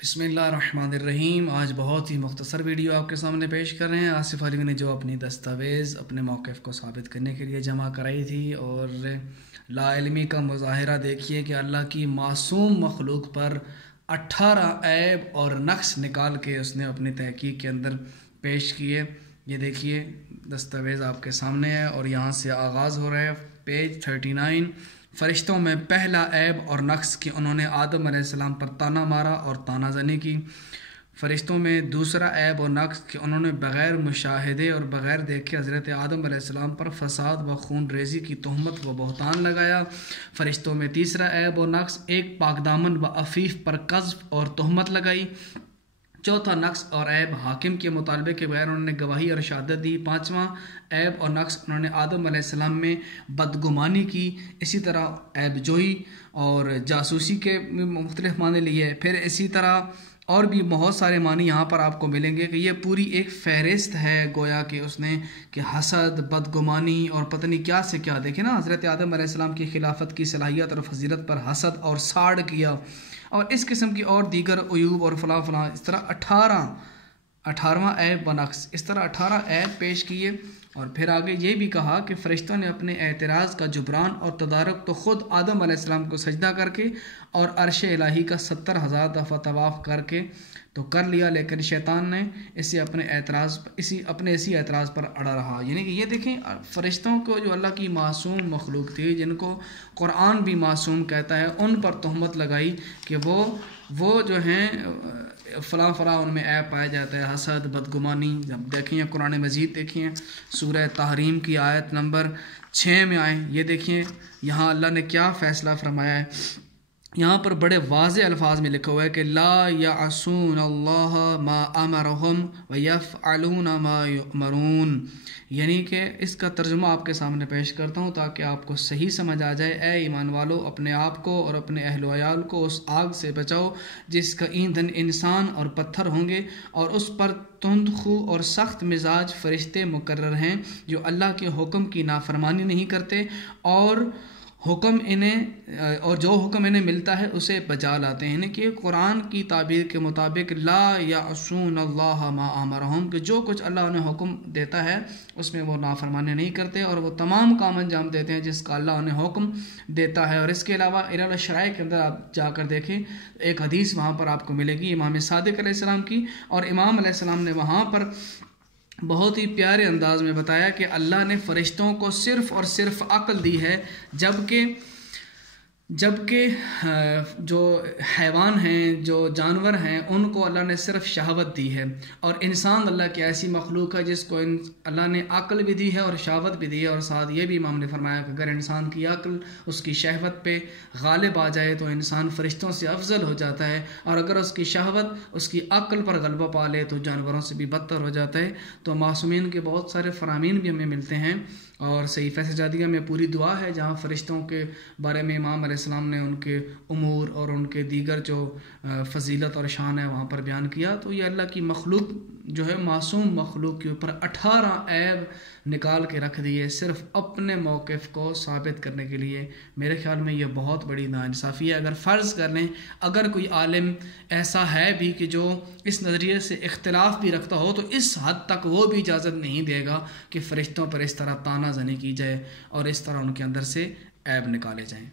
بسم اللہ الرحمن الرحیم۔ آج بہت ہی مختصر ویڈیو آپ کے سامنے پیش کر رہے ہیں۔ آصف علی نے جو اپنی دستاویز اپنے موقف کو ثابت کرنے کے لیے جمع کرائی تھی، اور لا علمی کا مظاہرہ دیکھیے کہ اللہ کی معصوم مخلوق پر 18 عیب اور نقص نکال کے اس نے اپنی تحقیق کے اندر پیش کیے۔ یہ دیکھیے دستاویز آپ کے سامنے ہے، اور یہاں سے آغاز ہو رہا ہے پیج 39۔ فرشتوں میں پہلا عیب اور نقص کہ انہوں نے آدم علیہ السلام پر طعنہ مارا اور طعنہ زنی کی۔ فرشتوں میں دوسرا عیب اور نقص کہ انہوں نے بغیر مشاہدے اور بغیر دیکھے حضرت آدم علیہ السلام پر فساد و خون ریزی کی تہمت و بہتان لگایا۔ فرشتوں میں تیسرا عیب اور نقص ایک پاک دامن و عفیف پر قذف اور تہمت لگائی۔ چوتھا نقص اور عیب حاکم کے مطالبے کے بغیر انہوں نے گواہی اور شہادت دی۔ پانچواں عیب اور نقص انہوں نے آدم علیہ السلام میں بدگمانی کی۔ اسی طرح عیب جوئی اور جاسوسی کے مختلف معنی لیے۔ پھر اسی طرح اور بھی بہت سارے معنی یہاں پر آپ کو ملیں گے کہ یہ پوری ایک فہرست ہے گویا کہ اس نے کہ حسد، بدگمانی اور پتہ نہیں کیا سے کیا۔ دیکھیں نا، حضرت آدم علیہ السلام کی خلافت کی صلاحیت اور فضیلت پر حسد اور ساڑ کیا، اور اس قسم کی اور دیگر عیوب اور فلاں فلاں، اس طرح 18واں عیب و نقص، اس طرح 18 عیب پیش کیے۔ اور پھر آگے یہ بھی کہا کہ فرشتوں نے اپنے اعتراض کا جبران اور تدارک تو خود آدم علیہ السلام کو سجدہ کر کے اور عرش الہی کا 70,000 دفعہ طواف کر کے تو کر لیا، لیکن شیطان نے اپنے اعتراض پر اڑا رہا۔ یعنی کہ یہ دیکھیں، فرشتوں کو جو اللہ کی معصوم مخلوق تھی، جن کو قرآن بھی معصوم کہتا ہے، ان پر تہمت لگائی کہ وہ جو ہیں فلاں فلاں ان میں عیب پایا جاتا ہے، حسد، بدگمانی۔ جب دیکھیں قرآن مجید دیکھیں سورہ تحریم کی آیت نمبر 6 میں آئیں، یہ دیکھیں یہاں اللہ نے کیا فیصلہ فرمایا ہے۔ یہاں پر بڑے واضح الفاظ میں لکھا ہوا ہے کہ لا یعصون اللہ ما امرہم ویفعلون ما یؤمرون، یعنی کہ اس کا ترجمہ آپ کے سامنے پیش کرتا ہوں تاکہ آپ کو صحیح سمجھ آ جائے۔ اے ایمان والو، اپنے آپ کو اور اپنے اہل و عیال کو اس آگ سے بچاؤ جس کا ایندھن انسان اور پتھر ہوں گے، اور اس پر تند خو اور سخت مزاج فرشتے مقرر ہیں جو اللہ کے حکم کی نافرمانی نہیں کرتے، اور جو حکم انہیں ملتا ہے اسے بجا لاتے ہیں۔ یعنی کہ قرآن کی تعبیر کے مطابق لا یعصون اللہ ما امرہم، کہ جو کچھ اللہ انہیں حکم دیتا ہے اس میں وہ نافرمانی نہیں کرتے، اور وہ تمام کام انجام دیتے ہیں جس کا اللہ انہیں حکم دیتا ہے۔ اور اس کے علاوہ علل الشرائع کے اندر آپ جا کر دیکھیں، ایک حدیث وہاں پر آپ کو ملے گی امام صادق علیہ السلام کی، اور امام علیہ السلام نے وہاں پر بہت ہی پیارے انداز میں بتایا کہ اللہ نے فرشتوں کو صرف اور صرف عقل دی ہے، جبکہ جو حیوان ہیں، جو جانور ہیں، ان کو اللہ نے صرف شہوت دی ہے، اور انسان اللہ کی ایسی مخلوق ہے جس کو اللہ نے عقل بھی دی ہے اور شہوت بھی دی ہے۔ اور ساتھ یہ بھی امام نے فرمایا کہ اگر انسان کی عقل اس کی شہوت پہ غالب آ جائے تو انسان فرشتوں سے افضل ہو جاتا ہے، اور اگر اس کی شہوت اس کی عقل پر غلبہ پا لے تو جانوروں سے بھی بدتر ہو جاتا ہے۔ تو معصومین کے بہت سارے فرامین بھی ہمیں ملتے ہیں، اور صحیفہ سجادیہ میں پوری دعا ہے جہاں فرشتوں کے بارے میں امام علیہ السلام نے ان کے امور اور ان کے دیگر جو فضیلت اور شان ہے وہاں پر بیان کیا۔ تو یہ اللہ کی مخلوق جو ہے معصوم مخلوق کے اوپر 18 عیب نکال کے رکھ دیے صرف اپنے موقف کو ثابت کرنے کے لیے۔ میرے خیال میں یہ بہت بڑی ناانصافی ہے۔ اگر فرض کر لیں اگر کوئی عالم ایسا ہے بھی کہ جو اس نظریے سے اختلاف بھی رکھتا ہو، تو اس حد تک وہ بھی اجازت نہیں دے گا کہ فرشتوں پر اس طرح طعنہ زنی کی جائے اور اس طرح ان کے اندر سے عیب نکالے جائیں۔